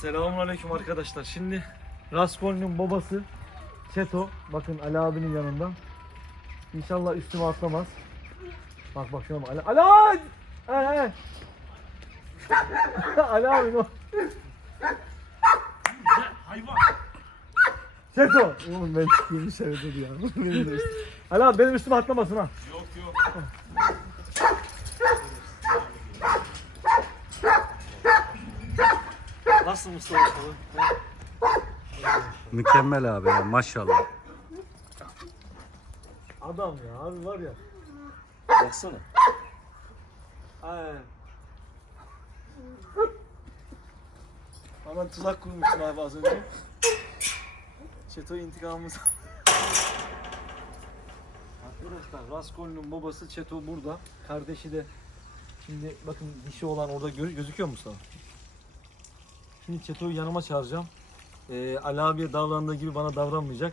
Selamünaleyküm arkadaşlar. Şimdi Raskolni'nin babası Çeto. Bakın Ali abinin yanında. İnşallah üstüme atlamaz. Bak bak şuna bak. Ali, Ali! Ali! Ali, Ali abi o. Hayvan. Çeto! Oğlum ben sikiyim içeri dur ya. Ali abi benim üstüme atlamasın ha. Yok yok. Nasıl Mustafa? Mükemmel abi ya maşallah. Adam ya abi var ya. Baksana. Ay. Bana tuzak kurmuşsun abi az önce. Çeto intikamımız. Arkadaşlar Raskolni'nin babası Çeto burada. Kardeşi de şimdi bakın dişi olan orada gö- gözüküyor mu sana? Şimdi Çeto'yu yanıma çağıracağım. Ee, Ali abiye davrandığı gibi bana davranmayacak.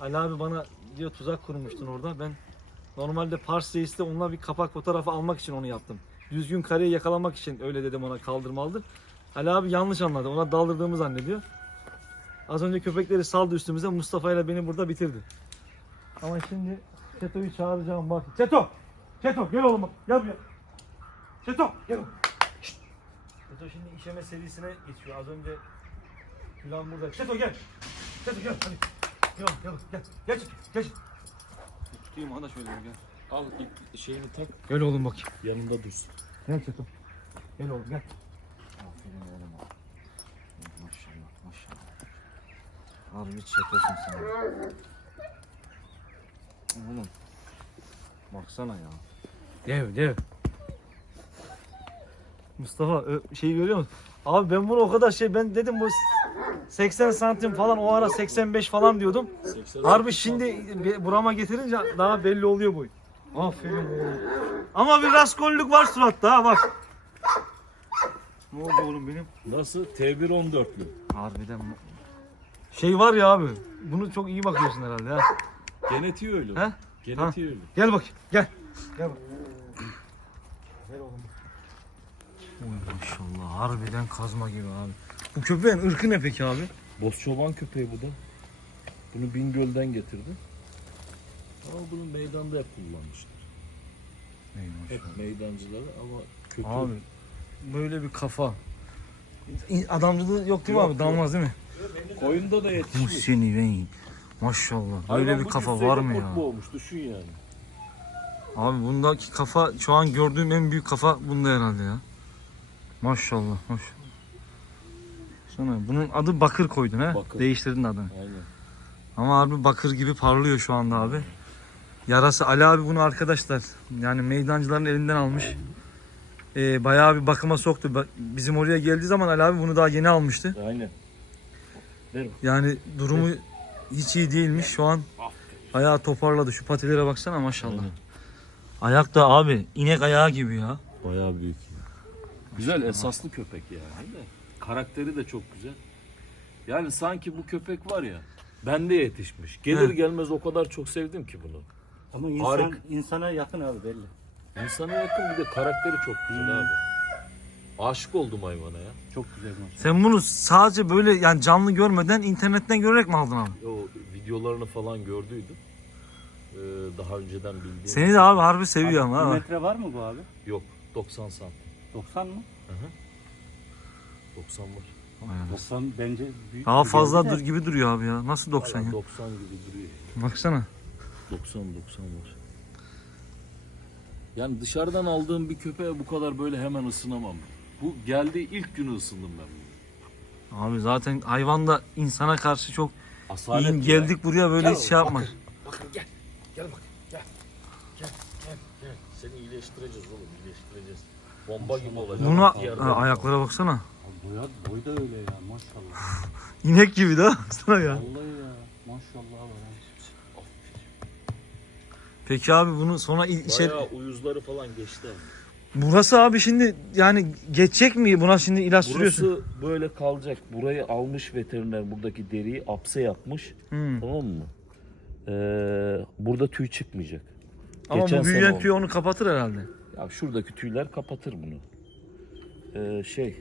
Ali abi bana diyor tuzak kurmuştun orada. Ben normalde Pars Reis'te onunla bir kapak fotoğrafı almak için onu yaptım. Düzgün kareyi yakalamak için öyle dedim ona kaldırmalıdır. Ali abi yanlış anladı. Ona daldırdığımı zannediyor. Az önce köpekleri saldı üstümüze. Mustafa ile beni burada bitirdi. Ama şimdi Çeto'yu çağıracağım bak. Çeto! Çeto gel oğlum. Gel buraya. Çeto gel oğlum. Çeto şimdi işeme serisine geçiyor. Az önce Plan burada. Çeto gel. Çeto gel hadi. Gel oğlum, gel gel. Geç geç. Tutayım ha da şöyle gel. Al ip şeyini tak Gel oğlum bakayım. yanında dursun. Gel Çeto. Gel oğlum gel. Aferin oğlum. Maşallah maşallah. Harbi çetosun sen. Oğlum. Baksana ya. Dev dev. Mustafa ö- şeyi görüyor musun? Abi ben bunu o kadar şey ben dedim bu 80 santim falan o ara 85 falan diyordum. 80 Harbi şimdi burama getirince daha belli oluyor boy. Aferin oğlum. Ama bir raskollük var suratta ha bak. Ne oldu oğlum benim? Nasıl? T1 14'lü. Harbiden bu- şey var ya abi. Bunu çok iyi bakıyorsun herhalde ha. Genetiği öyle. He? Genetiği öyle. Gel bakayım. Gel. Gel bak. Gel oğlum. Oy maşallah harbiden kazma gibi abi. Bu köpeğin ırkı ne peki abi? Boz çoban köpeği bu da. Bunu Bingöl'den getirdi. Ama bunu meydanda hep kullanmışlar. Hep meydancıları ama kötü. Abi böyle bir kafa. Adamcılığı yok değil mi Yok, abi? yok. Dalmaz değil mi? Koyunda da Bu yetişmiş. seni ben Maşallah. Böyle Hayvan bir bu kafa cüsseyle var mı kurt ya? boğmuş düşün yani. Abi bundaki kafa şu an gördüğüm en büyük kafa bunda herhalde ya. Maşallah maşallah. Sonra bunun adı Bakır koydun ha? Bakır. Değiştirdin adını. Aynen. Ama harbi bakır gibi parlıyor şu anda abi. Yarası Ali abi bunu arkadaşlar yani meydancıların elinden almış. Ee, bayağı bir bakıma soktu. Bizim oraya geldiği zaman Ali abi bunu daha yeni almıştı. Aynen. Yani durumu hiç iyi değilmiş. Şu an ayağı toparladı. Şu patilere baksana maşallah. Aynen. Ayak da abi inek ayağı gibi ya. Bayağı büyük. Güzel esaslı köpek yani de. Karakteri de çok güzel. Yani sanki bu köpek var ya bende yetişmiş. Gelir He. gelmez o kadar çok sevdim ki bunu. Ama insan, Harika. insana yakın abi belli. İnsana yakın bir de karakteri çok güzel abi. Aşık oldum hayvana ya. Çok güzel maşallah. Sen bunu sadece böyle yani canlı görmeden internetten görerek mi aldın abi? O videolarını falan gördüydüm. Ee, daha önceden bildiğim. Seni de abi harbi seviyor Abi, ama. bir ha. metre var mı bu abi? Yok 90 santim. 90 mı? 90 var. 90 bence büyük. Daha bir fazla geldi dur gibi duruyor abi ya. Nasıl 90 ya? Aynen 90 gibi duruyor. Baksana. 90 90 var. Yani dışarıdan aldığım bir köpeğe bu kadar böyle hemen ısınamam. Bu geldiği ilk günü ısındım ben. Abi zaten hayvan da insana karşı çok Asalet iyi ya. geldik buraya böyle Gel hiç şey yapma. Bakın gel. Gel bak. Gel. Gel. Gel. Gel. Seni iyileştireceğiz oğlum. iyileştireceğiz. Bomba gibi olacak. Buna yerden- ha, ayaklara baksana. Abi Boya, boy da öyle ya maşallah. İnek gibi de baksana ya. Vallahi ya maşallah abi. Peki abi bunu sonra il- içeri... Bayağı uyuzları falan geçti. abi. Burası abi şimdi yani geçecek mi? Buna şimdi ilaç sürüyorsun. Burası böyle kalacak. Burayı almış veteriner buradaki deriyi apse yapmış. Hmm. Tamam mı? Ee, burada tüy çıkmayacak. Ama bu sene büyüyen oldu. tüy onu kapatır herhalde. Ya şuradaki tüyler kapatır bunu. Ee, şey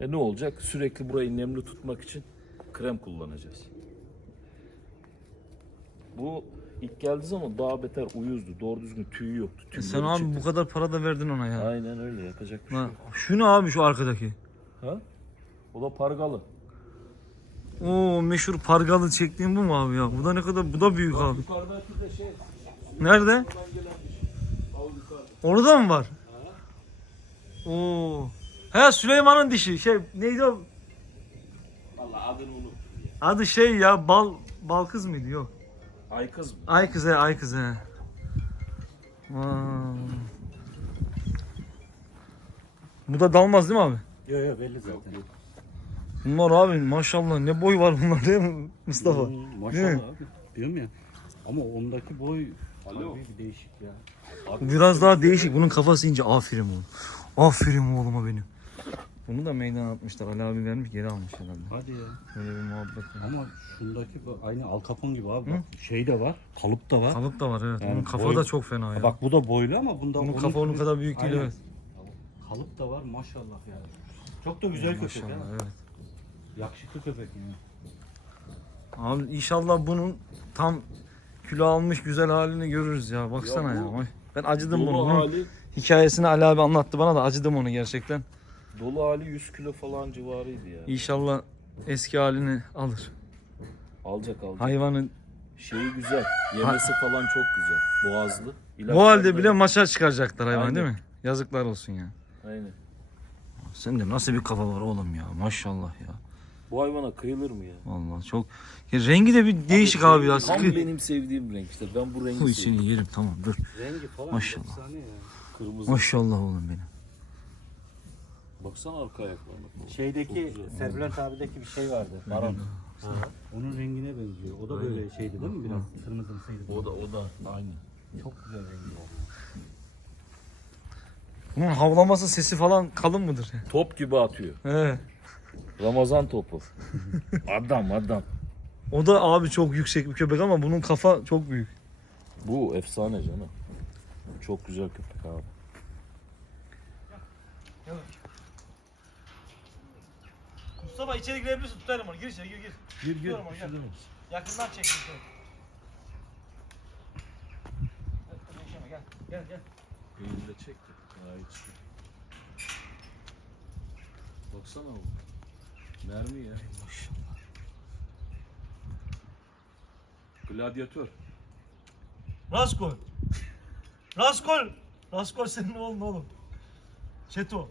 E ne olacak? Sürekli burayı nemli tutmak için krem kullanacağız. Bu ilk geldiği zaman daha beter uyuzdu. Doğru düzgün tüyü yoktu. Tüyleri sen abi bu kadar para da verdin ona ya. Aynen öyle yapacak bir şey yok. şu ne abi şu arkadaki? Ha? O da pargalı. Oo meşhur pargalı çektiğin bu mu abi ya? Bu da ne kadar bu da büyük abi. Yukarıdaki de şey, Nerede? buradan gelen bir. Orada mı var? Oo. He Süleyman'ın dişi. Şey neydi o? Valla adını unuttum ya. Adı şey ya bal bal kız mıydı? Yok. Ay kız mı? Ay kız he, ay kız he. Vay. Bu da dalmaz değil mi abi? Yok yok belli zaten. Bunlar abi maşallah ne boy var bunlar değil mi Mustafa? Hmm, Değil mi? maşallah abi. Diyorum ya. Ama ondaki boy Alo. harbi bir değişik ya. Biraz daha değişik. Bunun kafası ince. Aferin oğlum. Aferin oğluma benim. Bunu da meydana atmışlar. Ali abi vermiş geri almış herhalde. Hadi ya. Böyle bir muhabbet var. Ama şundaki bu aynı Al Capone gibi abi. Bak, şey de var. Kalıp da var. Kalıp da var evet. Yani Bunun kafa boy- da çok fena ya. Bak bu da boylu ama bunda Bunun kafa onun kadar büyük değil evet. Kalıp da var maşallah yani. Çok da güzel köpek Maşallah ha. evet. Yakışıklı köpek yani. Abi inşallah bunun tam kilo almış güzel halini görürüz ya. Baksana ya. bu- Oy. Ben acıdım Dolu bunu. Bunun hali, hikayesini Ali abi anlattı bana da acıdım onu gerçekten. dolu hali 100 kilo falan civarıydı ya. İnşallah eski halini alır. Alacak alacak. Hayvanın Şeyi güzel. Yemesi falan çok güzel. Boğazlı. bu halde bile maça çıkaracaklar hayvan Aynen. değil mi? Yazıklar olsun ya. Aynen. Sen de nasıl bir kafa var oğlum ya maşallah ya. Bu hayvana kıyılır mı ya? Vallahi çok ya rengi de bir değişik abi ya. Tam Sıkı. benim sevdiğim renk işte. Ben bu rengi Bu seviyorum. içini yerim tamam dur. Rengi falan Maşallah. efsane ya. Kırmızı. Maşallah oğlum benim. Baksana arka ayaklarına. Şeydeki. Serbülent abideki bir şey vardı. Baron. Onun rengine benziyor. O da böyle şeydi değil mi? Biraz kırmızımsıydı. O da o da aynı. Çok güzel rengi var. Bunun havlaması sesi falan kalın mıdır? Top gibi atıyor. He. Ramazan topu. adam adam. O da abi çok yüksek bir köpek ama bunun kafa çok büyük. Bu efsane canım. Çok güzel köpek abi. Mustafa içeri girebilirsin tutarım onu. Gir içeri gir gir. Gir gir. Tutuyorum onu, gel. Yakından çek Mustafa. Gel gel gel. Eğimde çek de. Gayet çıkıyor. Baksana oğlum. Mermi ya. Maşallah. Gladyatör. Raskol. Raskol. Raskol senin oğlun oğlum. Çeto.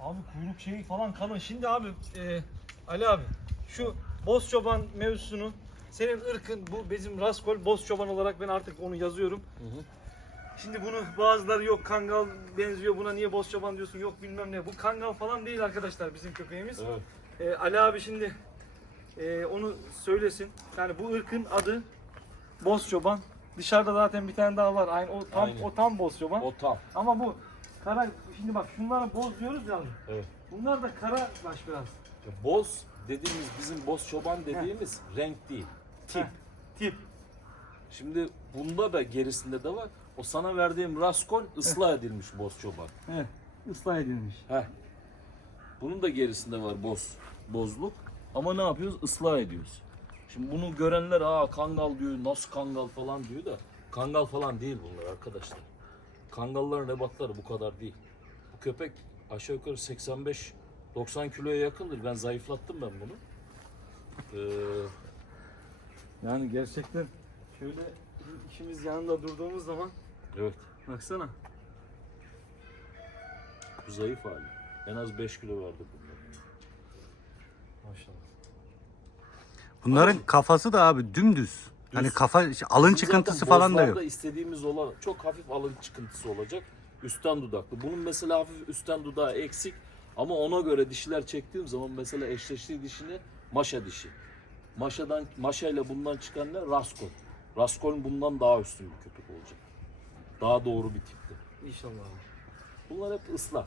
Abi kuyruk şeyi falan kalın. Şimdi abi e, Ali abi şu boz çoban mevzusunu senin ırkın bu bizim Raskol boz çoban olarak ben artık onu yazıyorum. hı. Şimdi bunu bazıları yok kangal benziyor buna niye boz çoban diyorsun yok bilmem ne. Bu kangal falan değil arkadaşlar bizim köpeğimiz. Evet. E, Ali abi şimdi e, onu söylesin. Yani bu ırkın adı Boz Çoban. Dışarıda zaten bir tane daha var. Aynı o tam Aynen. o tam Boz Çoban. O tam. Ama bu kara şimdi bak şunlara boz diyoruz ya. Evet. Bunlar da kara baş biraz. Boz dediğimiz bizim boz çoban dediğimiz renk değil. Tip. Heh, tip. Şimdi bunda da gerisinde de var. O sana verdiğim raskol ıslah edilmiş boz çoban. Evet. ıslah edilmiş. Heh. Bunun da gerisinde var boz, bozluk. Ama ne yapıyoruz? Islah ediyoruz. Şimdi bunu görenler aa kangal diyor, nasıl kangal falan diyor da kangal falan değil bunlar arkadaşlar. Kangalların ebatları bu kadar değil. Bu köpek aşağı yukarı 85 90 kiloya yakındır. Ben zayıflattım ben bunu. Ee, Yani gerçekten şöyle ikimiz yanında durduğumuz zaman evet. baksana. Bu zayıf hali. En az 5 kilo vardı bunda. Maşallah. Bunların kafası da abi dümdüz. Hani kafa alın çıkıntısı zaten falan da yok. istediğimiz olan çok hafif alın çıkıntısı olacak. Üstten dudaklı. Bunun mesela hafif üstten dudağı eksik ama ona göre dişiler çektiğim zaman mesela eşleştiği dişini maşa dişi. Maşadan maşa ile bundan çıkan ne? Raskol. Raskol bundan daha üstün bir köpek olacak. Daha doğru bir tipti. İnşallah. Bunlar hep ıslah.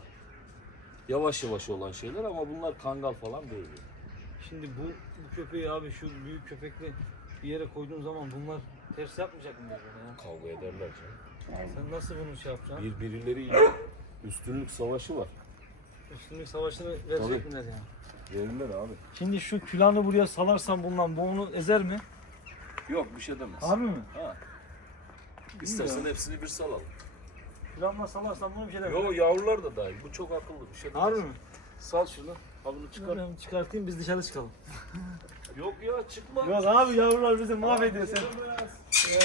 Yavaş yavaş olan şeyler ama bunlar kangal falan değil. Şimdi bu, bu köpeği abi şu büyük köpekle bir yere koyduğun zaman bunlar ters yapmayacak mı birbirine ya? Kavga ederler canım. Sen nasıl bunu şey yapacaksın? Birbirleriyle üstünlük savaşı var. Üstünlük savaşını verecek miler ya? Verirler abi. Şimdi şu külahını buraya salarsam bundan bu onu ezer mi? Yok bir şey demez. Harbi mi? Ha. İstersen hepsini bir salalım. Külahına salarsam bunu bir şey demez. Yo yavrular da dahil. Bu çok akıllı bir şey. Harbi mi? Sal şunu. Havunu çıkar. Ben çıkartayım biz dışarı çıkalım. Yok ya çıkma. Yok abi yavrular bizi mahvediyor sen.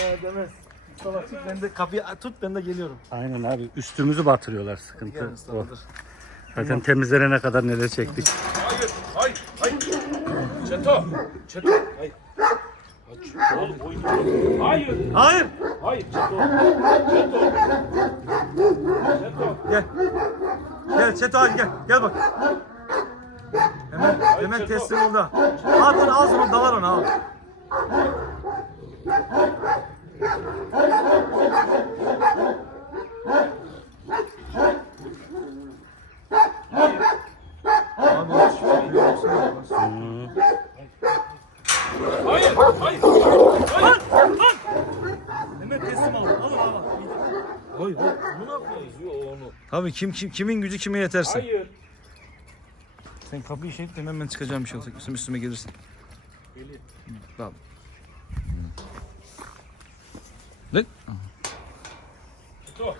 Ya demez. Mustafa tut ben de kapıyı tut ben de geliyorum. Aynen abi üstümüzü batırıyorlar sıkıntı. Mustafa O. dur. Zaten temizlenene kadar neler çektik. Hayır, hayır, hayır. Çeto, Çeto. Hayır. Oğlum oyun. Hayır, Hayır. hayır Çeto. Çeto. Çeto. Gel. Gel Çeto abi gel. Gel bak. Hemen hemen Çeto. teslim oldu. Abi onu al sonra dalar ona abi. Abi o şu Hayır, hayır. Hemen teslim alın. Alın abi. Hayır, bunu ne yapıyoruz? Yo onu. Tabii kim, kim kimin gücü kime yeterse. Hayır. Sen kapıyı şey et hemen ben çıkacağım bir şey olacak. Üstüme üstüme gelirsin. Geliyor. Tamam. Ne? Çeto.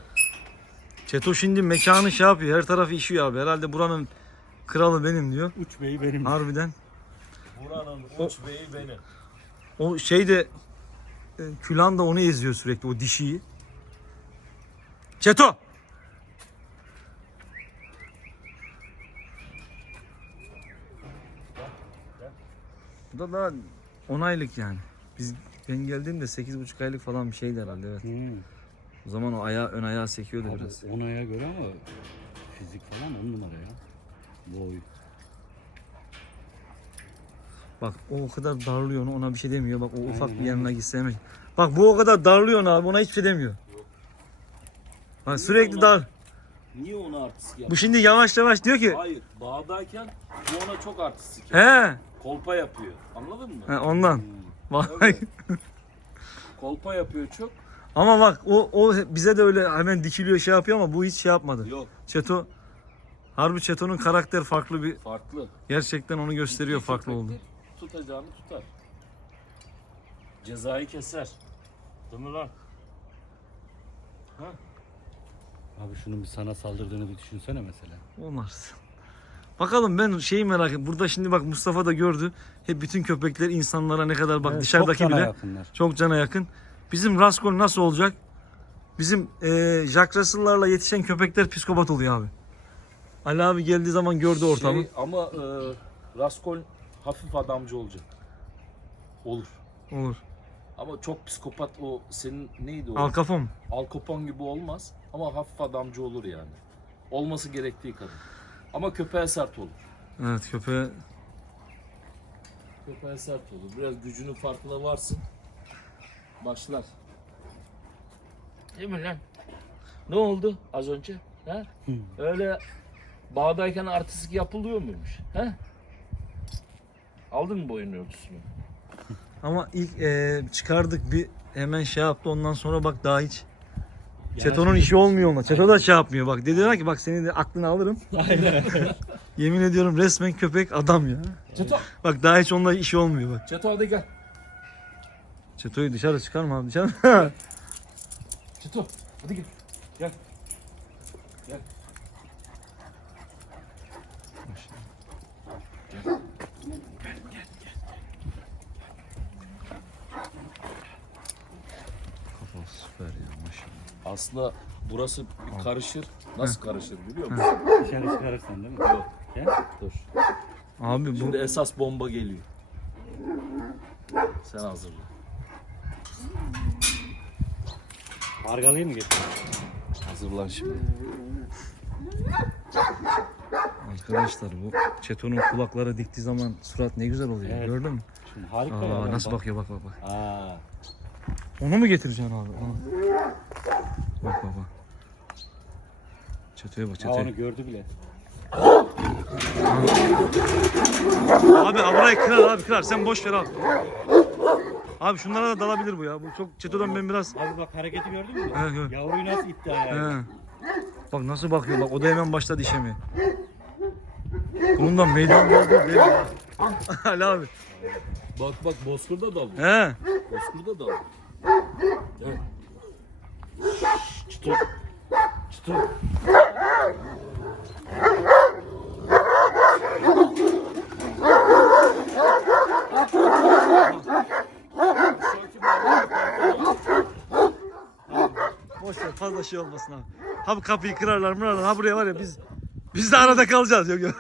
Çeto şimdi mekanı şey yapıyor. Her tarafı işiyor abi. Herhalde buranın kralı benim diyor. Uç beyi benim. Harbiden. Buranın uç beyi benim. O şey de e, Külan da onu eziyor sürekli o dişiyi. Çeto! Bu da daha 10 aylık yani. Biz ben geldiğimde 8,5 aylık falan bir şeydi herhalde evet. Hmm. O zaman o ayağı ön ayağı sekiyordu Abi, biraz. Onaya göre ama fizik falan on numara ya. Boy. Bak o o kadar darlıyor onu ona bir şey demiyor. Bak o ufak bir yanına gitse hemen. Bak bu o kadar darlıyor onu abi ona hiçbir şey demiyor. Bak sürekli ona- dar. Niye ona artistik Bu yapıyor? şimdi yavaş yavaş diyor ki Hayır, bağdayken bu ona çok artistik he, yapıyor. Kolpa yapıyor. Anladın mı? he ondan. Vallahi. Kolpa yapıyor çok. ama bak o o bize de öyle hemen dikiliyor şey yapıyor ama bu hiç şey yapmadı. Yok, Çeto Harbi Çeto'nun karakter farklı bir farklı. gerçekten onu gösteriyor farklı oldu. Tutacağını tutar. Cezayı keser. Değil mi lan? Abi şunun bir sana saldırdığını bir düşünsene mesela. Olmaz. Bakalım ben şeyi merak ettim. Burada şimdi bak Mustafa da gördü. Hep bütün köpekler insanlara ne kadar bak Evet, dışarıdaki çok cana bile yakınlar. çok cana yakın. Bizim Raskol nasıl olacak? Bizim e, Jack Russell'larla yetişen köpekler psikopat oluyor abi. Ali abi geldiği zaman gördü ortamı. Şey, ama e, Raskol hafif adamcı olacak. Olur. Olur. Ama çok psikopat o senin neydi o? Al kafam. Al Capone gibi olmaz ama hafif adamcı olur yani. Olması gerektiği kadar. Ama köpeğe sert olur. Evet köpeğe Köpeğe sert olur. Biraz gücünün farkına varsın. Başlar. Değil mi lan? Ne oldu az önce? Ha? Öyle bağdayken artistik yapılıyor muymuş? Ha? Aldın mı boyun ölçüsünü? ama ilk e, çıkardık bir hemen şey yaptı ondan sonra bak daha hiç Çeto'nun işi olmuyor ona. Çeto da şey yapmıyor bak. Dediler ki bak seni de aklını alırım. Yemin ediyorum resmen köpek adam ya. Çeto! Bak daha hiç onunla işi olmuyor bak. Çeto hadi gel. Çeto'yu dışarı çıkarma abi dışarı. Çeto hadi. Gel. Gel. Aslında burası bir karışır. Nasıl karışır biliyor musun? Dışarı çıkarırsan değil mi? Yok. Gel. Dur. Abi bu Şimdi esas bomba geliyor. Sen hazırla. Argalayı mı getirdin? Hazırlan şimdi. arkadaşlar bu Çeto'nun kulakları diktiği zaman surat ne güzel oluyor. Evet. Gördün mü? Şimdi harika ya. Aa, adam nasıl bak. bakıyor bak bak bak. Aa, Onu mu getireceksin abi? Aa. Bak bak bak. Çeto'ya bak aa, Çeto'ya. onu gördü bile. Abi burayı kırar abi kırar. Sen boş ver abi. Abi şunlara da dalabilir bu ya. Bu çok Çeto'dan ben biraz... Abi bak hareketi gördün mü? He, he. Yavruyu nasıl itti ayağa? He. Bak nasıl bakıyor bak o da hemen başladı işemeye. Bunun da meydan ha. Ali abi. Bak bak Bozkır'da dal. He. Bozkır'da dal. Gel. Çıtır. Çıtır. Boş ver fazla şey olmasın abi. Ha bu kapıyı kırarlar mırarlar. Ha buraya var ya biz biz de arada kalacağız. Yok yok.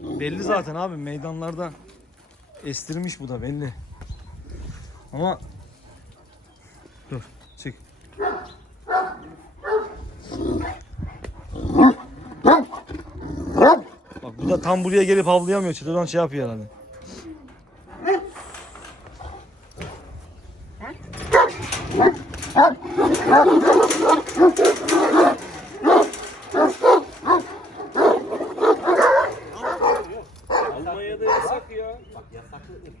Belli zaten abi meydanlarda estirmiş bu da belli. Ama dur çık. Bak bu da tam buraya gelip havlayamıyor. Çatıdan şey yapıyor herhalde. Almanya'da yasak ya. Bak yasaklı ırk.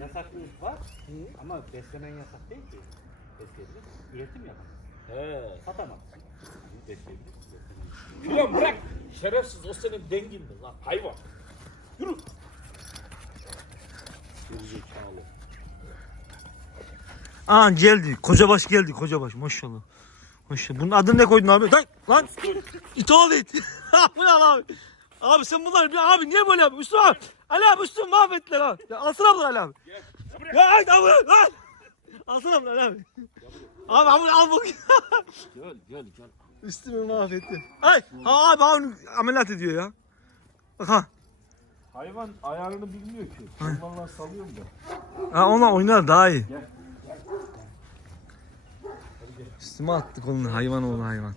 Yasaklı ırk var ama beslemen yasak değil ki. Besleyebilir. Üretim yapar. He. Satamaz. Besleyebilir. beslemeyi. Ulan bırak. Şerefsiz o senin dengindi lan hayvan. Yürü. Gerizekalı. Aa geldi. Kocabaş geldi. Kocabaş maşallah. Maşallah. Bunun adını ne koydun abi? Lan lan. İt oğlu it. Bu ne lan abi? Abi sen bunlar abi niye böyle yapıyorsun? Abi. Ali abi üstümü mahvettiler abi. Ya alsana bunu Ali abi. Ya ay abi lan. Alsana bunu Ali abi. Abi abi al bu. Gel gel gel. Üstümü mahvetti. Ay ha abi abi ameliyat ediyor ya. Bak ha. Hayvan ayarını bilmiyor ki. Hayvanlar salıyorum da. Ha onunla oynar daha iyi. Üstüme attı kolunu hayvan oğlu hayvan.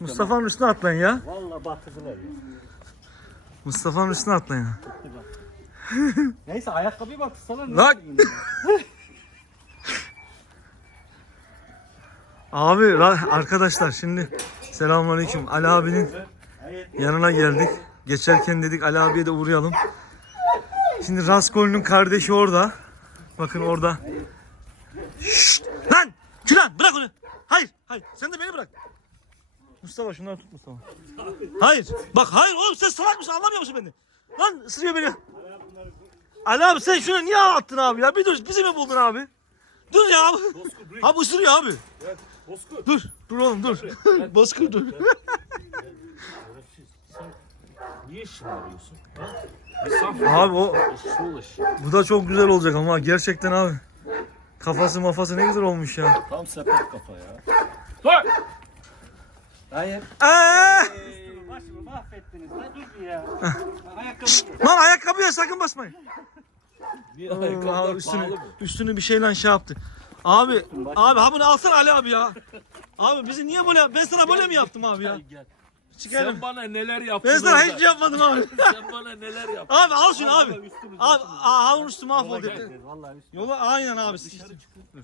Mustafa'nın üstüne atlayın ya. Valla batırdılar ya. Mustafa'nın üstüne atlayın. Neyse ayakkabıyı batırsalar ne Lan! Abi ra- arkadaşlar şimdi selamünaleyküm. Ali abinin yanına geldik. Geçerken dedik Ali abiye de uğrayalım. Şimdi Raskol'un kardeşi orada. Bakın orada. Şşt! Lan! Külan bırak onu. Hayır, hayır. Sen de beni bırak. Mustafa şunları tut Mustafa. Hayır. Bak hayır oğlum sen salak mısın anlamıyor musun beni? Lan ısırıyor beni. Ali abi sen şunu niye attın abi ya? Bir dur bizi mi buldun abi? Dur ya abi. Abi ısırıyor abi. Bozkır. Dur. Dur oğlum dur. Bozkır dur. Niye şımarıyorsun? Abi o bu da çok güzel olacak ama gerçekten abi. Kafası mafası ne güzel olmuş ya. Tam sepet kafa ya. Lan! Hayır. Eee! Başımı mahvettiniz. Lan dur bir ya. Ayakkabı. Lan ayakkabıya sakın basmayın. Niye Aa, ayakkabılar üstünü, pahalı mı? üstünü bir şeyle şey yaptı. Abi, abi ha bunu alsana Ali abi ya. Abi bizi niye böyle ben sana böyle mi yaptım abi ya? Gel. Çıkarım. Sen bana neler yaptın Ben sana orada? hiçbir şey yapmadım abi. Sen bana neler yaptın? Abi al şunu abi. Üstümüz Abi, aa, al üstü mahvoldu. Vallahi üstümüz. Yola aynen abi. Dur.